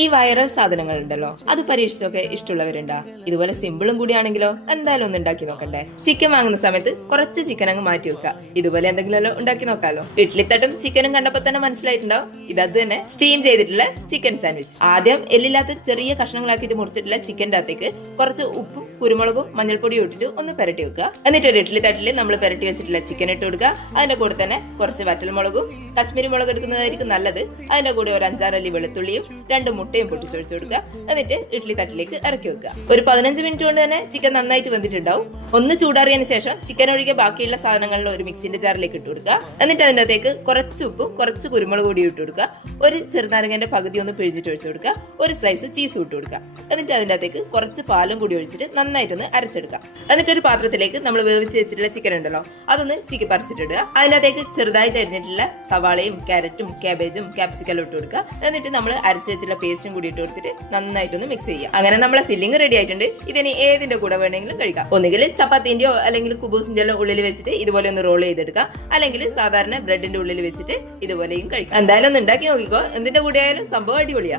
ഈ വൈറൽ സാധനങ്ങൾ ഉണ്ടല്ലോ, അത് പരീക്ഷിച്ചൊക്കെ ഇഷ്ടമുള്ളവരുണ്ടാ? ഇതുപോലെ സിമ്പിളും കൂടിയാണെങ്കിലോ എന്തായാലും ഒന്ന് ഉണ്ടാക്കി നോക്കണ്ടേ? ചിക്കൻ വാങ്ങുന്ന സമയത്ത് കുറച്ച് ചിക്കൻ അങ്ങ് മാറ്റി വെക്കുക. ഇതുപോലെ എന്തെങ്കിലും ഉണ്ടാക്കി നോക്കാലോ. ഇഡ്ലിത്തട്ടും ചിക്കനും കണ്ടപ്പോ തന്നെ മനസ്സിലായിട്ടുണ്ടാവും, ഇതത് തന്നെ സ്റ്റീം ചെയ്തിട്ടുള്ള ചിക്കൻ സാൻഡ്വിച്ച്. ആദ്യം എല്ലില്ലാത്ത ചെറിയ കഷ്ണങ്ങളാക്കിയിട്ട് മുറിച്ചിട്ടുള്ള ചിക്കൻ്റെ അകത്തേക്ക് കുറച്ച് ഉപ്പും കുരുമുളകും മഞ്ഞൾപ്പൊടിയും ഇട്ടിട്ട് ഒന്ന് പെരട്ടി വെക്കുക. എന്നിട്ട് ഒരു ഇഡ്ലി തട്ടിൽ നമ്മൾ പെരട്ടി വെച്ചിട്ടുള്ള ചിക്കൻ ഇട്ട് കൊടുക്കുക. അതിന്റെ കൂടെ തന്നെ കുറച്ച് വറ്റൽമുളകും കശ്മീരി മുളക് എടുക്കുന്നതായിരിക്കും നല്ലത്. അതിന്റെ കൂടെ ഒരു 5-6 അല്ലി വെളുത്തുള്ളിയും 2 മുട്ടയും പൊട്ടിച്ചൊഴിച്ചു കൊടുക്കുക. എന്നിട്ട് ഇഡ്ലി തട്ടിലേക്ക് ഇറക്കി വെക്കുക. ഒരു 15 മിനിറ്റ് കൊണ്ട് തന്നെ ചിക്കൻ നന്നായിട്ട് വെന്തിട്ടുണ്ടാവും. ഒന്ന് ചൂടാറിയതിനു ശേഷം ചിക്കൻ ഒഴികെ ബാക്കിയുള്ള സാധനങ്ങളിൽ ഒരു മിക്സിന്റെ ജാറിലേക്ക് ഇട്ട് കൊടുക്കുക. എന്നിട്ട് അതിന്റെ അകത്തേക്ക് കുറച്ച് ഉപ്പും കുറച്ച് കുരുമുളക് പൊടിയും ഇട്ട് കൊടുക്കുക. ഒരു ചെറുനാരങ്ങന്റെ പകുതി ഒന്ന് പിഴിഞ്ഞിട്ട് ഒഴിച്ചു കൊടുക്കുക. ഒരു സ്ലൈസ് ചീസ് ഇട്ട് കൊടുക്കുക. എന്നിട്ട് അതിന്റെ അകത്തേക്ക് കുറച്ച് പാലും കൂടി ഒഴിച്ചിട്ട് നന്നായിട്ടൊന്ന് അരച്ചെടുക്കാം. എന്നിട്ട് ഒരു പാത്രത്തിലേക്ക് നമ്മൾ വേവിച്ച് വെച്ചിട്ടുള്ള ചിക്കൻ ഉണ്ടല്ലോ, അതൊന്ന് ചിക്കി പറിച്ചിട്ടിടുക. അതിനകത്തേക്ക് ചെറുതായിട്ട് അരിഞ്ഞിട്ടുള്ള സവാളയും ക്യാരറ്റും കാബേജും ക്യാപ്സിക്കലും ഇട്ട് കൊടുക്കുക. എന്നിട്ട് നമ്മൾ അരച്ച് വെച്ചിട്ടുള്ള പേസ്റ്റും കൂടി ഇട്ട് കൊടുത്തിട്ട് നന്നായിട്ടൊന്ന് മിക്സ് ചെയ്യുക. അങ്ങനെ നമ്മളെ ഫില്ലിംഗ് റെഡി ആയിട്ടുണ്ട്. ഇതിന് ഏതിന്റെ കൂടെ വേണമെങ്കിലും കഴിക്കാം. ഒന്നുകിൽ ചപ്പാത്തിന്റെയോ അല്ലെങ്കിൽ കുബൂസിന്റെയോ ഉള്ളിൽ വെച്ചിട്ട് ഇതുപോലെ ഒന്ന് റോൾ ചെയ്തെടുക്കാം. അല്ലെങ്കിൽ സാധാരണ ബ്രെഡിന്റെ ഉള്ളിൽ വെച്ചിട്ട് ഇതുപോലെയും കഴിക്കാം. എന്തായാലും ഒന്ന് ഉണ്ടാക്കി നോക്കിക്കോ. എന്തിന്റെ കൂടെ ആയാലും സംഭവം അടിപൊളിയാ.